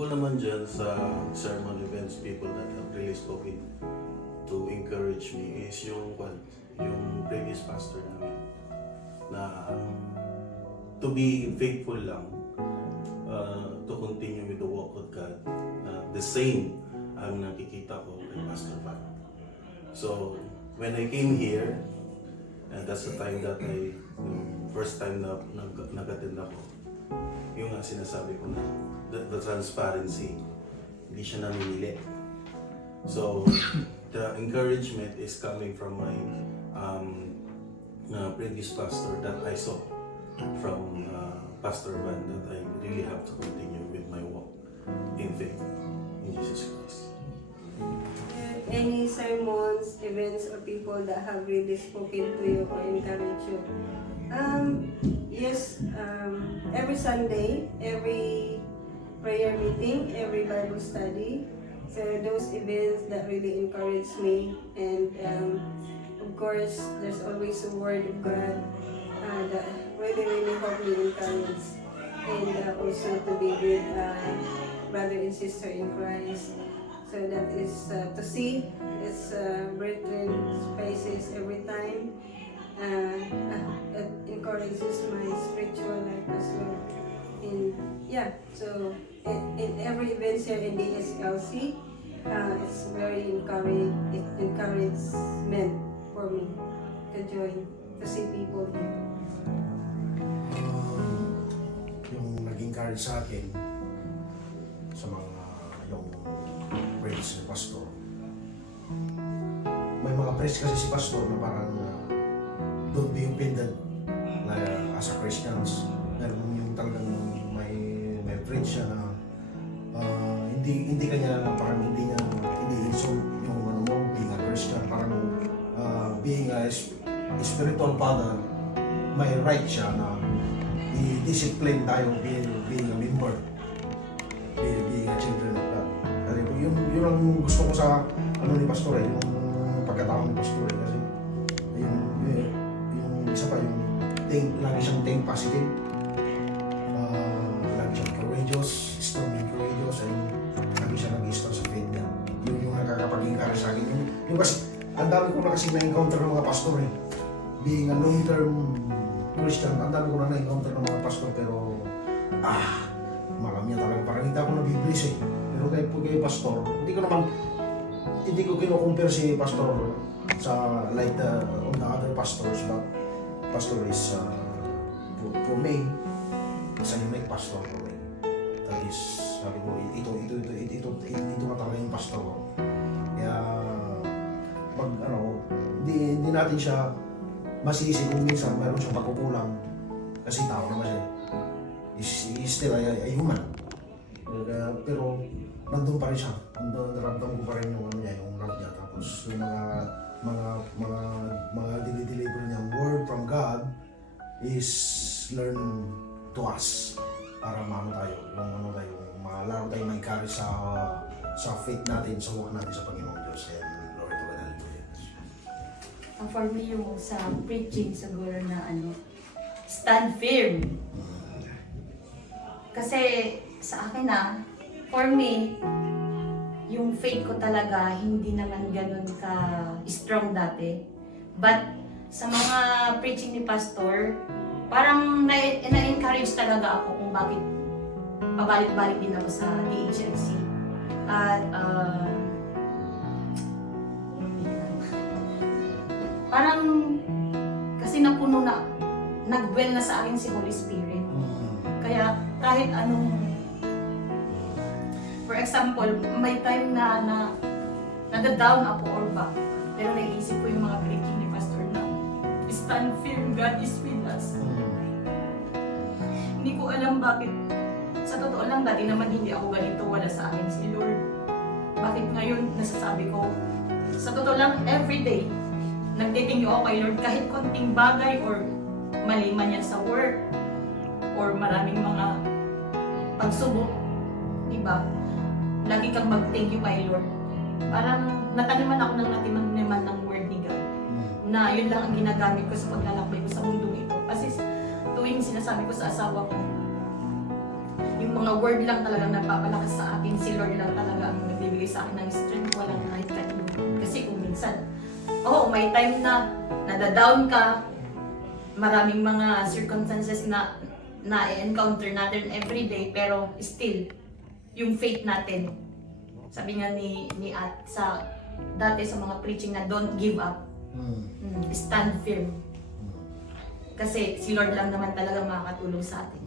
Tungkol naman dyan sa sermon events, people that have really spoken to encourage me is yung previous pastor namin na to be faithful lang, to continue with the walk with God. The same ang nakikita ko kay Pastor Van. So, when I came here, that's the time that first time na nag-attend ako, yung nga sinasabi ko na the transparency, hindi siya namimili. So, the encouragement is coming from my previous pastor that I saw from Pastor Van, that I really have to continue with my walk in faith in Jesus Christ. Any sermons, events, or people that have really spoken to you or encouraged you? Yes, every Sunday, every prayer meeting, every Bible study. So those events that really encourage me, and of course, there's always a word of God that really help me encourage, and also to be with brother and sister in Christ. So that is to see its brethren faces every time. It encourages my spiritual life as well. And yeah, so in every event here in the SLC, it's very encouragement for me to join, to see people here. Yung nag-encourage sa akin sa mga yung praise ni Pastor. May mga praise kasi si Pastor na parang don't be offended na as a Christians. Meron yung talagang may praise siya na hindi kanya parang hindi insult yung ano mo being a Christian, parang being a spiritual father, may right siya na i-discipline tayo being a member, being a children of God. Kasi yun ang gusto ko sa ano ni Pastor yung pagkatao ni Pastor kasi yung isa pa yung lagi siyang think positive, lagi siyang courageous, strong and courageous, and lagi siya nag-stand sa faith niya. Yun yung nakakapag-encourage sa akin. Yung kasi ang dami ko na kasi na-encounter ng mga pastor being a long-term Christian, ang dami ko na na-encounter ng mga pastor, pero marami talaga parang hindi ako nabiblis pero kay pastor, hindi ko kino-compare si pastor sa like on the other pastors, but pastor is for me is a unique pastor for me. That is, sabi ko, ito nga talaga yung pastor ko. Kaya hindi natin siya masisi kung minsan mayroon siyang pagkukulang kasi tao naman siya. Is still a human. Pero nandun pa rin siya. Naramdaman ko pa rin yung ano niya, yung love niya. Tapos yung mga dinideliver niyang word from God is learn to us para maano tayo, laro tayo ma-encourage sa faith natin, sa walk natin sa Panginoon Diyos. And glory to God, hallelujah. For me, yung sa preaching siguro na stand firm. Kasi sa akin for me, yung faith ko talaga hindi naman ganun ka strong dati. But sa mga preaching ni Pastor, parang na-encourage talaga ako kung bakit pabalik-balik din ako sa DHLC. At parang kasi nag-dwell na sa akin si Holy Spirit. Kaya kahit anong, for example, may time na nada-down ako or back, pero naiisip ko yung mga preaching ni Pastor na stand firm, God is with us. Hindi ko alam bakit. Sa totoo lang, dati naman hindi ako ganito, wala sa akin si Lord. Bakit ngayon nasasabi ko, sa totoo lang, everyday, nagtitingin ako kay Lord kahit konting bagay or mali man yan sa work or maraming mga pagsubok, diba? Lagi kang mag-thank you kay Lord. Parang nataniman ako ng nataniman ng word ni God na yun lang ang ginagamit ko sa paglalakbay ko sa mundong ito. Kasi tuwing sinasabi ko sa asawa ko, yung mga word lang talagang nagpapalakas sa akin. Si Lord lang talaga ang nagbibigay sa akin ng strength. Walang kahit kanino. Kasi kung minsan, may time na nadadown ka, maraming mga circumstances na na-encounter natin everyday, pero still, yung faith natin, sabi nga ni At dati sa mga preaching na don't give up, stand firm. Kasi si Lord lang naman talaga makakatulong sa atin.